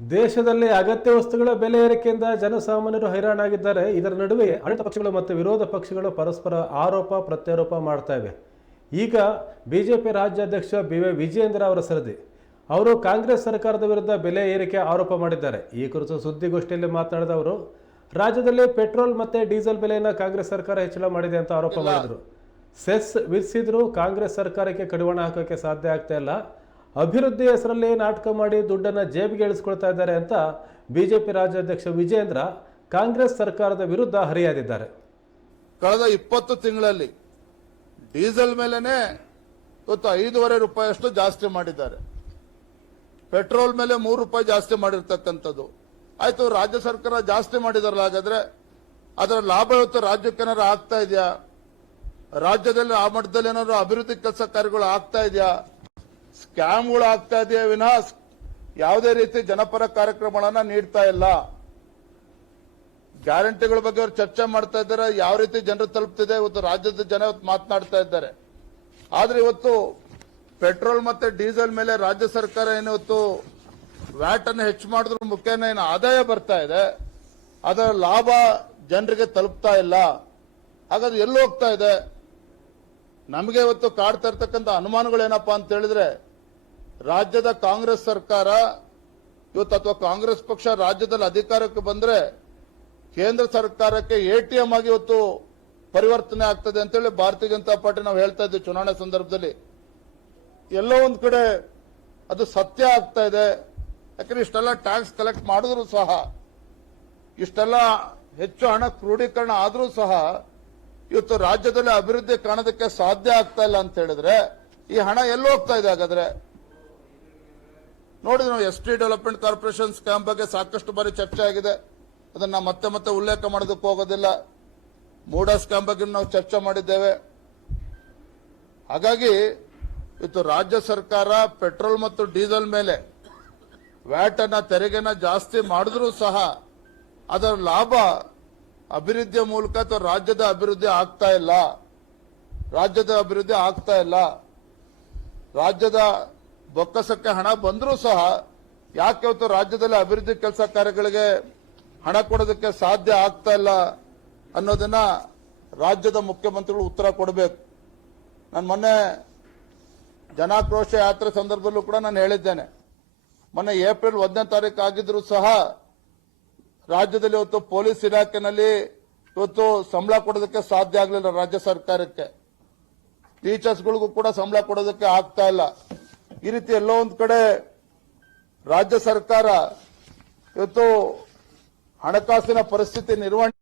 ದೇಶದಲ್ಲಿ ಅಗತ್ಯ ವಸ್ತುಗಳ ಬೆಲೆ ಏರಿಕೆಯಿಂದ ಜನಸಾಮಾನ್ಯರು ಹೈರಾಣಾಗಿದ್ದಾರೆ. ಇದರ ನಡುವೆ ಆಡಳಿತ ಪಕ್ಷಗಳು ಮತ್ತು ವಿರೋಧ ಪಕ್ಷಗಳು ಪರಸ್ಪರ ಆರೋಪ ಪ್ರತ್ಯಾರೋಪ ಮಾಡ್ತಾ ಇವೆ. ಈಗ ಬಿಜೆಪಿ ರಾಜ್ಯಾಧ್ಯಕ್ಷ ಬಿ.ವೈ. ವಿಜಯೇಂದ್ರ ಅವರ ಸರದಿ. ಅವರು ಕಾಂಗ್ರೆಸ್ ಸರ್ಕಾರದ ವಿರುದ್ಧ ಬೆಲೆ ಏರಿಕೆ ಆರೋಪ ಮಾಡಿದ್ದಾರೆ. ಈ ಕುರಿತು ಸುದ್ದಿಗೋಷ್ಠಿಯಲ್ಲಿ ಮಾತನಾಡಿದ ಅವರು, ರಾಜ್ಯದಲ್ಲಿ ಪೆಟ್ರೋಲ್ ಮತ್ತು ಡೀಸೆಲ್ ಬೆಲೆಯನ್ನು ಕಾಂಗ್ರೆಸ್ ಸರ್ಕಾರ ಹೆಚ್ಚಳ ಮಾಡಿದೆ ಅಂತ ಆರೋಪ ಮಾಡಿದರು. ಸೆಸ್ ವಿಧಿಸಿದ್ರು ಕಾಂಗ್ರೆಸ್ ಸರ್ಕಾರಕ್ಕೆ ಕಡಿವಾಣ ಹಾಕೋಕ್ಕೆ ಸಾಧ್ಯ ಆಗ್ತಾ ಇಲ್ಲ. ಅಭಿವೃದ್ಧಿ ಹೆಸರಲ್ಲಿ ನಾಟಕ ಮಾಡಿ ದುಡ್ಡನ್ನು ಜೇಬಿಗೆ ಇಳಿಸ್ಕೊಳ್ತಾ ಇದ್ದಾರೆ ಅಂತ ಬಿಜೆಪಿ ರಾಜ್ಯಾಧ್ಯಕ್ಷ ವಿಜಯೇಂದ್ರ ಕಾಂಗ್ರೆಸ್ ಸರ್ಕಾರದ ವಿರುದ್ಧ ಹರಿಯಾದಿದ್ದಾರೆ. ಕಳೆದ 20 ತಿಂಗಳಲ್ಲಿ ಡೀಸೆಲ್ ಮೇಲೆನೆ ಇವತ್ತು 5.5 ರೂಪಾಯಿಯಷ್ಟು ಜಾಸ್ತಿ ಮಾಡಿದ್ದಾರೆ. ಪೆಟ್ರೋಲ್ ಮೇಲೆ 3 ರೂಪಾಯಿ ಜಾಸ್ತಿ ಮಾಡಿರ್ತಕ್ಕಂಥದ್ದು. ಆಯ್ತು, ರಾಜ್ಯ ಸರ್ಕಾರ ಜಾಸ್ತಿ ಮಾಡಿದಾರಲ್ಲ, ಹಾಗಾದ್ರೆ ಅದರ ಲಾಭ ಇವತ್ತು ರಾಜ್ಯಕ್ಕೇನಾದ್ರು ಆಗ್ತಾ ಇದೆಯಾ? ರಾಜ್ಯದಲ್ಲಿ ಆ ಮಟ್ಟದಲ್ಲಿ ಏನಾದ್ರು ಅಭಿವೃದ್ಧಿ ಕೆಲಸ ಕಾರ್ಯಗಳು ಆಗ್ತಾ ಇದೆಯಾ? ಸ್ಕ್ಯಾಮ್ಗಳು ಆಗ್ತಾ ಇದೆಯಾ ವಿನಃ ಯಾವುದೇ ರೀತಿ ಜನಪರ ಕಾರ್ಯಕ್ರಮಗಳನ್ನ ನೀಡ್ತಾ ಇಲ್ಲ. ಗ್ಯಾರಂಟಿಗಳ ಬಗ್ಗೆ ಅವರು ಚರ್ಚೆ ಮಾಡ್ತಾ ಇದ್ದಾರೆ, ಯಾವ ರೀತಿ ಜನರು ತಲುಪ್ತಿದೆ ಇವತ್ತು ರಾಜ್ಯದ ಜನ ಇವತ್ತು ಮಾತನಾಡ್ತಾ ಇದ್ದಾರೆ. ಆದ್ರೆ ಇವತ್ತು ಪೆಟ್ರೋಲ್ ಮತ್ತೆ ಡೀಸೆಲ್ ಮೇಲೆ ರಾಜ್ಯ ಸರ್ಕಾರ ಏನಿವತ್ತು ವ್ಯಾಟ್ ಅನ್ನು ಹೆಚ್ಚು ಮಾಡಿದ್ರ ಮುಖೇನ ಏನು ಆದಾಯ ಬರ್ತಾ ಇದೆ, ಅದರ ಲಾಭ ಜನರಿಗೆ ತಲುಪ್ತಾ ಇಲ್ಲ. ಹಾಗಾದ್ರೆ ಎಲ್ಲಿ ಹೋಗ್ತಾ ಇದೆ? ನಮಗೆ ಇವತ್ತು ಕಾಡ್ತಾ ಇರ್ತಕ್ಕಂಥ ಅನುಮಾನಗಳೇನಪ್ಪಾ ಅಂತ ಹೇಳಿದ್ರೆ, ರಾಜ್ಯದ ಕಾಂಗ್ರೆಸ್ ಸರ್ಕಾರ ಇವತ್ತು ಅಥವಾ ಕಾಂಗ್ರೆಸ್ ಪಕ್ಷ ರಾಜ್ಯದಲ್ಲಿ ಅಧಿಕಾರಕ್ಕೆ ಬಂದ್ರೆ ಕೇಂದ್ರ ಸರ್ಕಾರಕ್ಕೆ ಎಟಿಎಂ ಆಗಿ ಇವತ್ತು ಪರಿವರ್ತನೆ ಆಗ್ತದೆ ಅಂತೇಳಿ ಭಾರತೀಯ ಜನತಾ ಪಾರ್ಟಿ ನಾವು ಹೇಳ್ತಾ ಇದ್ವಿ ಚುನಾವಣೆ ಸಂದರ್ಭದಲ್ಲಿ. ಎಲ್ಲೋ ಒಂದ್ ಕಡೆ ಅದು ಸತ್ಯ ಆಗ್ತಾ ಇದೆ. ಯಾಕಂದ್ರೆ ಇಷ್ಟೆಲ್ಲ ಟ್ಯಾಕ್ಸ್ ಕಲೆಕ್ಟ್ ಮಾಡಿದ್ರು ಸಹ, ಇಷ್ಟೆಲ್ಲ ಹೆಚ್ಚು ಹಣ ಕ್ರೋಢೀಕರಣ ಆದ್ರೂ ಸಹ ಇವತ್ತು ರಾಜ್ಯದಲ್ಲಿ ಅಭಿವೃದ್ಧಿ ಕಾಣೋದಕ್ಕೆ ಸಾಧ್ಯ ಆಗ್ತಾ ಇಲ್ಲ ಅಂತ ಹೇಳಿದ್ರೆ ಈ ಹಣ ಎಲ್ಲಿ ಹೋಗ್ತಾ ಇದೆ? ಹಾಗಾದ್ರೆ ನೋಡಿದ್ರೆ ನಾವು S T development corporation scam ಬಗ್ಗೆ ಸಾಕಷ್ಟು ಬಾರಿ ಚರ್ಚೆ ಆಗಿದೆ. ಅದನ್ನ ಮತ್ತೆ ಮತ್ತೆ ಉಲ್ಲೇಖ ಮಾಡೋದಕ್ಕೆ ಹೋಗೋದಿಲ್ಲ. ಮೂಡಾ ಸ್ಕ್ಯಾಮ್ ಬಗ್ಗೆ ನಾವು ಚರ್ಚೆ ಮಾಡಿದ್ದೇವೆ. ಹಾಗಾಗಿ ಇವತ್ತು ರಾಜ್ಯ ಸರ್ಕಾರ ಪೆಟ್ರೋಲ್ ಮತ್ತು ಡೀಸೆಲ್ ಮೇಲೆ ವ್ಯಾಟ್ ಅನ್ನ ತೆರಿಗೆನ ಜಾಸ್ತಿ ಮಾಡಿದ್ರೂ ಸಹ ಅದರ ಲಾಭ ಅಭಿವೃದ್ಧಿಯ ಮೂಲಕ ಅಥವಾ ರಾಜ್ಯದ ಅಭಿವೃದ್ಧಿ ಆಗ್ತಾ ಇಲ್ಲ. ರಾಜ್ಯದ ಬೊಕ್ಕಸಕ್ಕೆ ಹಣ ಬಂದರೂ ಸಹ ಯಾಕೆ ಇವತ್ತು ರಾಜ್ಯದಲ್ಲಿ ಅಭಿವೃದ್ಧಿ ಕೆಲಸ ಕಾರ್ಯಗಳಿಗೆ ಹಣ ಕೊಡೋದಕ್ಕೆ ಸಾಧ್ಯ ಆಗ್ತಾ ಇಲ್ಲ ಅನ್ನೋದನ್ನ ರಾಜ್ಯದ ಮುಖ್ಯಮಂತ್ರಿಗಳು ಉತ್ತರ ಕೊಡಬೇಕು. ನಾನು ಮೊನ್ನೆ ಜನಾಕ್ರೋಶ ಯಾತ್ರೆ ಸಂದರ್ಭದಲ್ಲೂ ಕೂಡ ನಾನು ಹೇಳಿದ್ದೇನೆ, ಮೊನ್ನೆ ಏಪ್ರಿಲ್ 1ನೇ ತಾರೀಕು ಆಗಿದ್ರು ಸಹ ರಾಜ್ಯದಲ್ಲಿ ಇವತ್ತು ಪೊಲೀಸ್ ಇಲಾಖೆನಲ್ಲಿ ಇವತ್ತು ಸಂಬಳ ಕೊಡೋದಕ್ಕೆ ಸಾಧ್ಯ ಆಗಲಿಲ್ಲ ರಾಜ್ಯ ಸರ್ಕಾರಕ್ಕೆ. ಟೀಚರ್ಸ್ಗಳಿಗೂ ಕೂಡ ಸಂಬಳ ಕೊಡೋದಕ್ಕೆ ಆಗ್ತಾ ಇಲ್ಲ. ಈ ರೀತಿ ಎಲ್ಲೋ ಒಂದ್ ಕಡೆ ರಾಜ್ಯ ಸರ್ಕಾರ ಇವತ್ತು ಹಣಕಾಸಿನ ಪರಿಸ್ಥಿತಿ ನಿರ್ವಹಣೆ